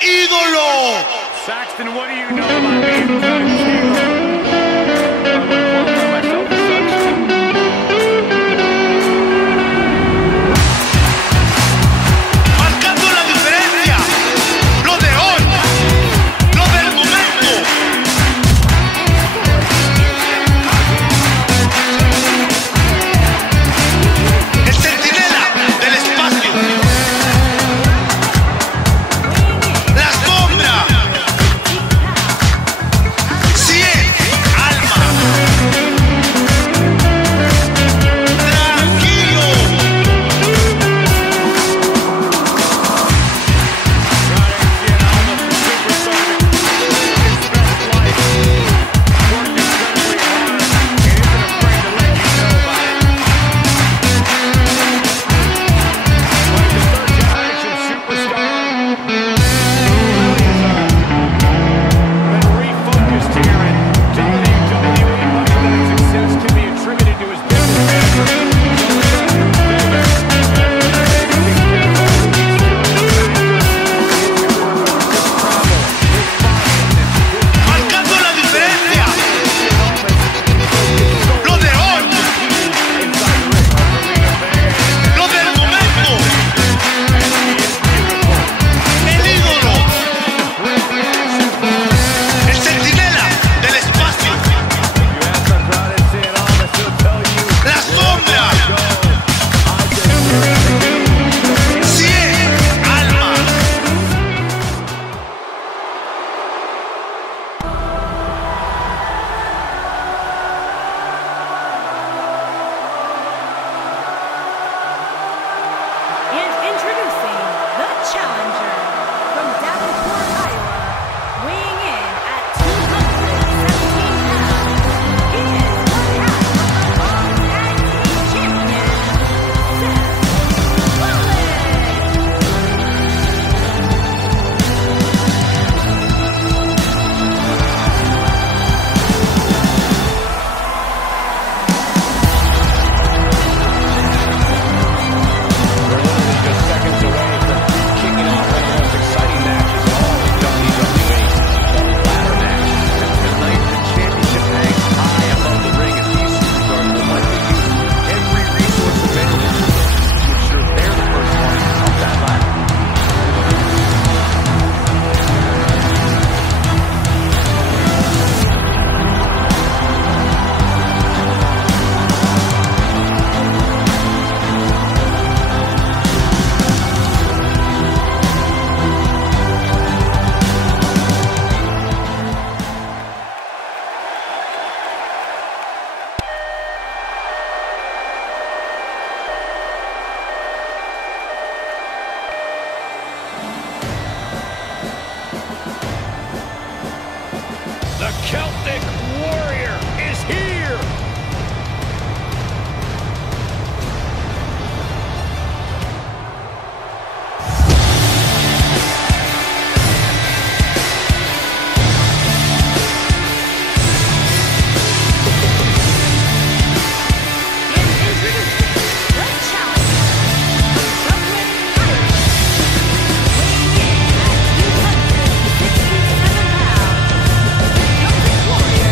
ídolo. Saxton, what do you know about being king? Celtic Warrior is here! Warrior.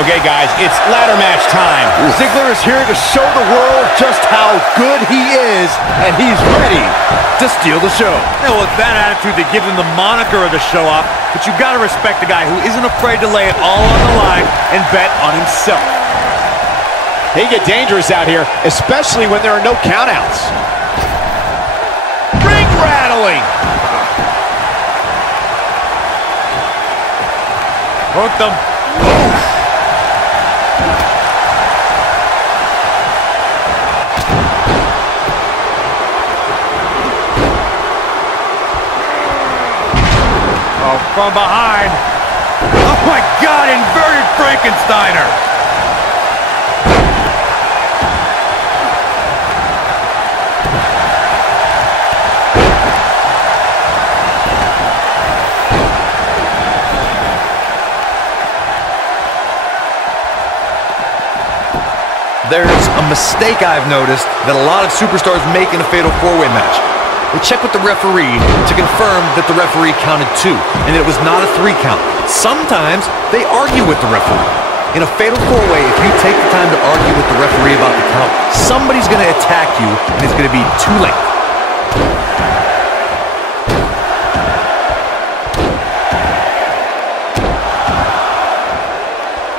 Okay, guys, it's ladder match time. Ziggler is here to show the world just how good he is, and he's ready to steal the show. Now, with that attitude, they give him the moniker of the show-off, but you've got to respect the guy who isn't afraid to lay it all on the line and bet on himself. They get dangerous out here, especially when there are no countouts. Ring rattling. Hooked him. Oh, from behind. Oh my God, inverted Frankensteiner. There's a mistake I've noticed that a lot of superstars make in a fatal four-way match. They check with the referee to confirm that the referee counted 2 and that it was not a 3 count. Sometimes they argue with the referee. In a fatal four-way, if you take the time to argue with the referee about the count, somebody's going to attack you and it's going to be too late.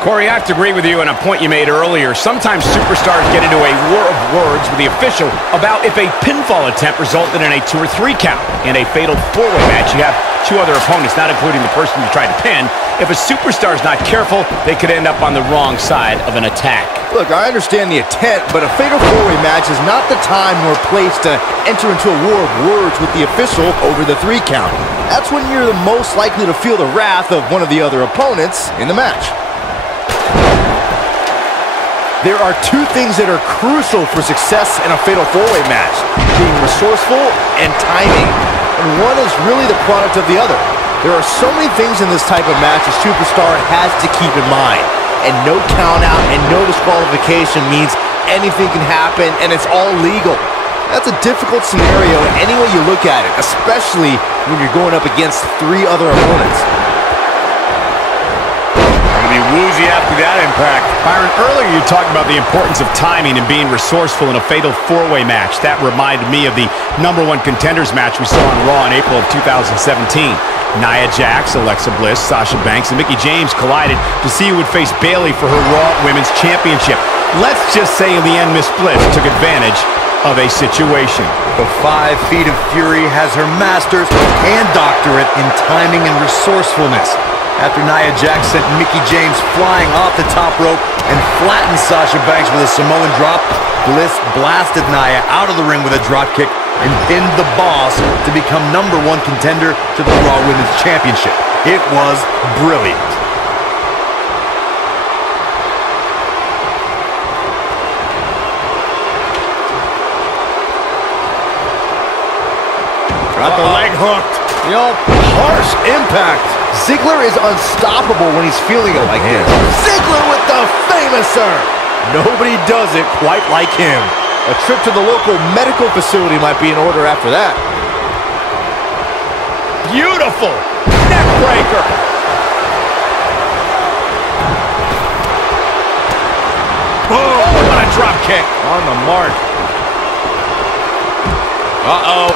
Corey, I have to agree with you on a point you made earlier. Sometimes superstars get into a war of words with the official about if a pinfall attempt resulted in a 2 or 3 count. In a fatal four-way match, you have 2 other opponents, not including the person you tried to pin. If a superstar's not careful, they could end up on the wrong side of an attack. Look, I understand the intent, but a fatal four-way match is not the time nor place to enter into a war of words with the official over the 3 count. That's when you're the most likely to feel the wrath of one of the other opponents in the match. There are 2 things that are crucial for success in a fatal four-way match: being resourceful and timing. And one is really the product of the other. There are so many things in this type of match a superstar has to keep in mind. And no count-out and no disqualification means anything can happen and it's all legal. That's a difficult scenario any way you look at it, especially when you're going up against 3 other opponents. Woozy after that impact. Byron, earlier you talked about the importance of timing and being resourceful in a fatal four-way match. That reminded me of the #1 contenders match we saw on Raw in April of 2017. Nia Jax, Alexa Bliss, Sasha Banks, and Mickie James collided to see who would face Bayley for her Raw Women's Championship. Let's just say in the end, Miss Bliss took advantage of a situation. The 5 Feet of Fury has her master's and doctorate in timing and resourcefulness. After Nia Jax sent Mickie James flying off the top rope and flattened Sasha Banks with a Samoan drop, Bliss blasted Nia out of the ring with a drop kick and pinned the Boss to become #1 contender to the Raw Women's Championship. It was brilliant. Got the leg hooked. Harsh impact. Ziggler is unstoppable when he's feeling it like this. Ziggler with the famouser. Nobody does it quite like him. A trip to the local medical facility might be in order after that. Beautiful neck breaker. Boom! What a drop kick. On the mark. Uh-oh.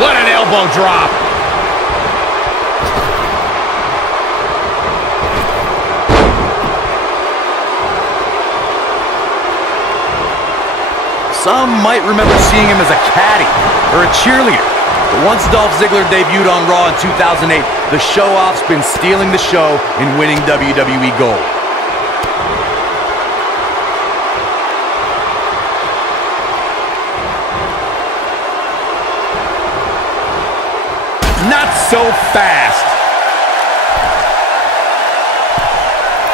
What an elbow drop. Some might remember seeing him as a caddy or a cheerleader. But once Dolph Ziggler debuted on Raw in 2008, the show-off's been stealing the show and winning WWE gold. Not so fast.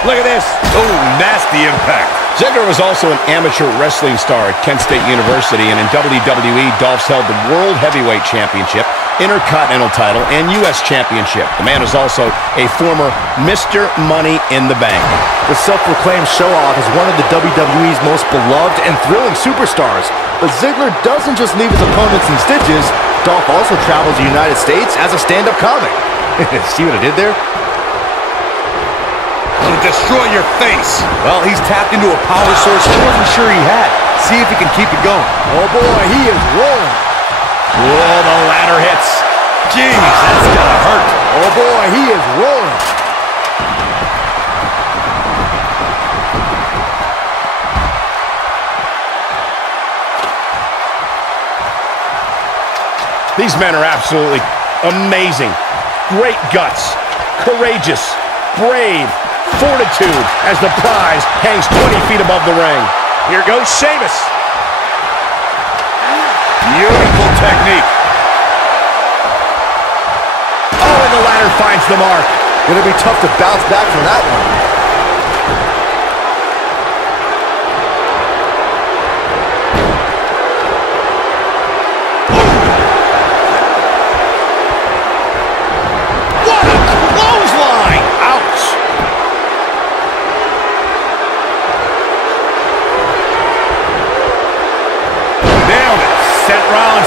Look at this. Oh, nasty impact. Ziggler was also an amateur wrestling star at Kent State University, and in WWE, Dolph's held the World Heavyweight Championship, Intercontinental title, and U.S. Championship. The man is also a former Mr. Money in the Bank. The self-proclaimed show-off is one of the WWE's most beloved and thrilling superstars. But Ziggler doesn't just leave his opponents in stitches. Dolph also travels the United States as a stand-up comic. See what I did there? destroy your face. Well, he's tapped into a power source he wasn't sure he had. See if he can keep it going. Oh boy, he is rolling. Whoa, the ladder hits. Jeez, that's gotta hurt. Oh boy, he is rolling. These men are absolutely amazing. Great guts, courageous, brave, fortitude as the prize hangs 20 feet above the ring. Here goes Sheamus. Beautiful technique. Oh, and the ladder finds the mark. Gonna be tough to bounce back from that one.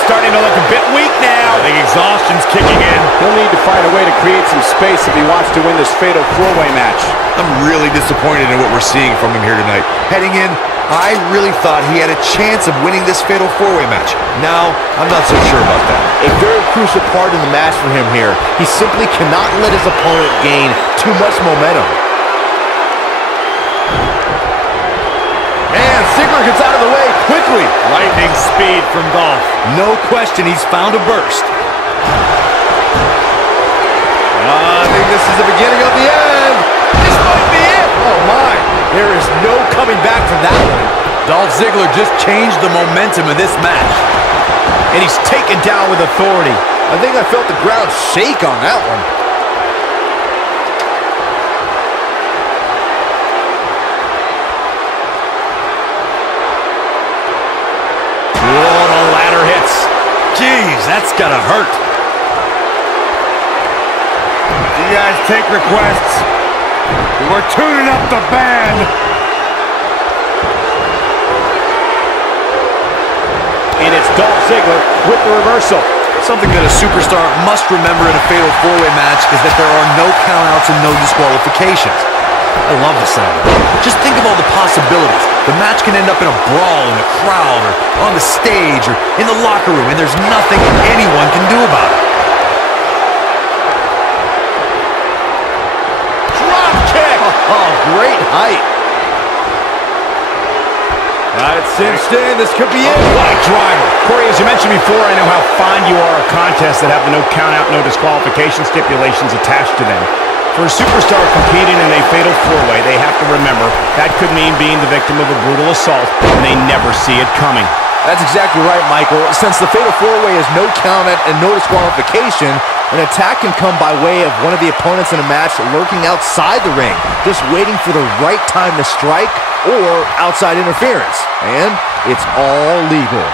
Starting to look a bit weak now. I think exhaustion's kicking in. He'll need to find a way to create some space if he wants to win this fatal four-way match. I'm really disappointed in what we're seeing from him here tonight. Heading in, I really thought he had a chance of winning this fatal four-way match. Now, I'm not so sure about that. A very crucial part in the match for him here. He simply cannot let his opponent gain too much momentum. And Ziggler gets out of the way quickly. Lightning speed from Dolph. No question, he's found a burst. I think this is the beginning of the end. This might be it. Oh, my. There is no coming back from that one. Dolph Ziggler just changed the momentum of this match. And he's taken down with authority. I think I felt the ground shake on that one. Oh, the ladder hits. Jeez, that's gotta hurt. You guys take requests. We're tuning up the band. And it's Dolph Ziggler with the reversal. Something that a superstar must remember in a fatal four-way match is that there are no countouts and no disqualifications. I love the sound of it. Just think of all the possibilities. The match can end up in a brawl in the crowd or on the stage or in the locker room, and there's nothing anyone can do about it. Drop kick. Oh, great height. Got it cinched in. This could be it. Oh, what a driver. Corey, as you mentioned before, I know how fond you are of contests that have the no countout, no disqualification stipulations attached to them. For a superstar competing in a fatal four-way, they have to remember that could mean being the victim of a brutal assault, and they never see it coming. That's exactly right, Michael. Since the fatal four-way is no countout and no disqualification, an attack can come by way of one of the opponents in a match lurking outside the ring, just waiting for the right time to strike or outside interference. And it's all legal.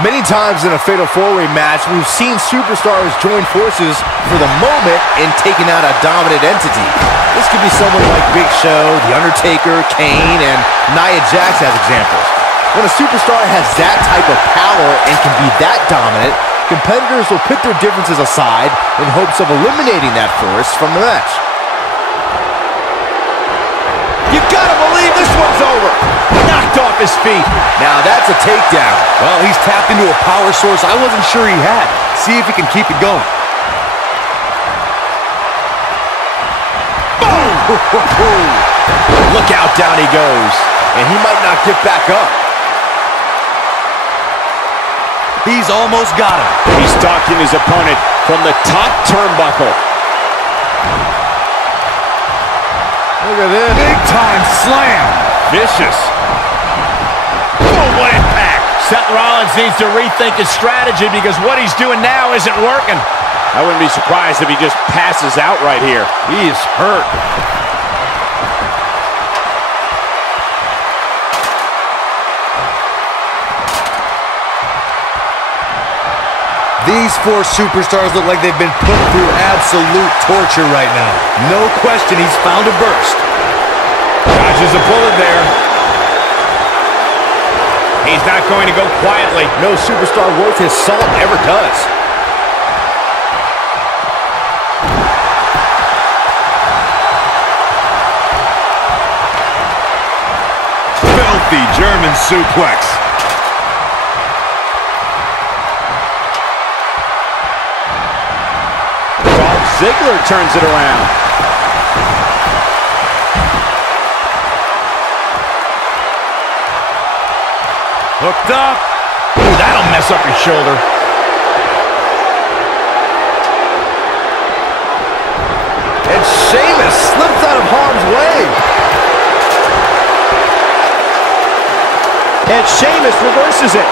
Many times in a fatal four-way match, we've seen superstars join forces for the moment in taking out a dominant entity. This could be someone like Big Show, The Undertaker, Kane, and Nia Jax as examples. When a superstar has that type of power and can be that dominant, competitors will put their differences aside in hopes of eliminating that force from the match. You gotta believe this one's over. Knocked off his feet. Now that's a takedown. Well, he's tapped into a power source I wasn't sure he had. See if he can keep it going. Boom! Look out, down he goes. And he might not get back up. He's almost got him. He's stalking his opponent from the top turnbuckle. Look at this. Big time slam. Vicious. Oh, what impact. Seth Rollins needs to rethink his strategy because what he's doing now isn't working. I wouldn't be surprised if he just passes out right here. He is hurt. These four superstars look like they've been put through absolute torture right now. No question, he's found a burst. Dodges a bullet there. He's not going to go quietly. No superstar worth his salt ever does. nasty German suplex. Dolph Ziggler turns it around. Hooked up. Ooh, that'll mess up your shoulder. And Sheamus slips out of harm's way. And Sheamus reverses it.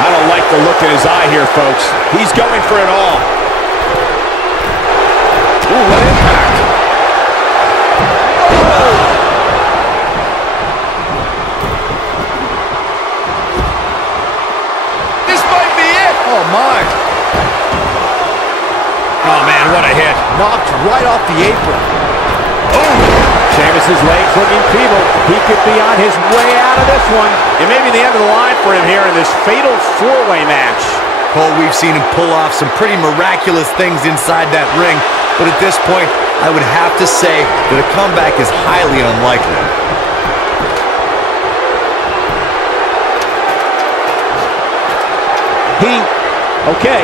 I don't like the look in his eye here, folks. He's going for it all. Ooh, what impact. Oh! This might be it. Oh, my. Oh, man, what a hit. Knocked right off the apron. Oh! Sheamus' legs looking feeble. He could be on his way out of this one. It may be the end of the line for him here in this fatal four-way match. Cole, we've seen him pull off some pretty miraculous things inside that ring, but at this point, I would have to say that a comeback is highly unlikely. Okay.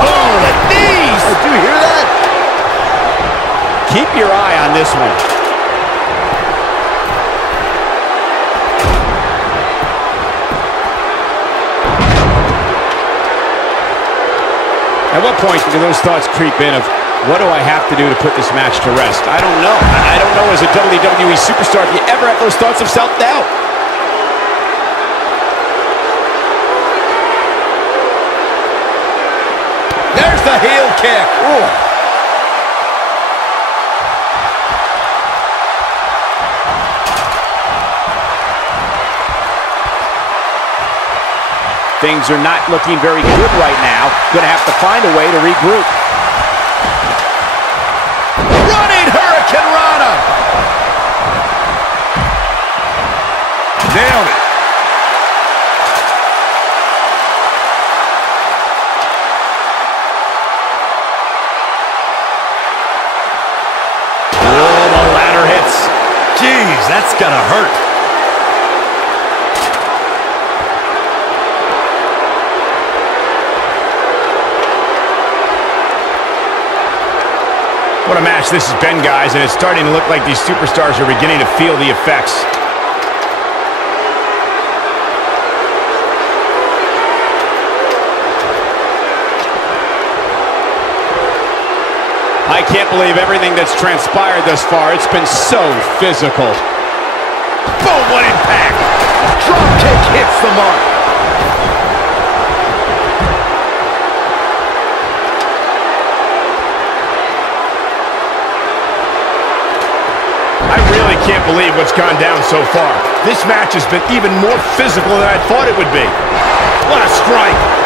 Oh, the knees! Did you hear that? Keep your eye on this one. At what point do those thoughts creep in of, what do I have to do to put this match to rest? I don't know. I don't know as a WWE superstar if you ever have those thoughts of self-doubt. There's the heel kick. Ooh. Things are not looking very good right now. Gonna have to find a way to regroup. Running Hurricane Rana. Nailed it. Oh, the ladder hits. Jeez, that's gonna hurt. What a match this has been, guys, and it's starting to look like these superstars are beginning to feel the effects. I can't believe everything that's transpired thus far. It's been so physical. Boom, what impact! Drop kick hits the mark. I really can't believe what's gone down so far. This match has been even more physical than I thought it would be. What a strike!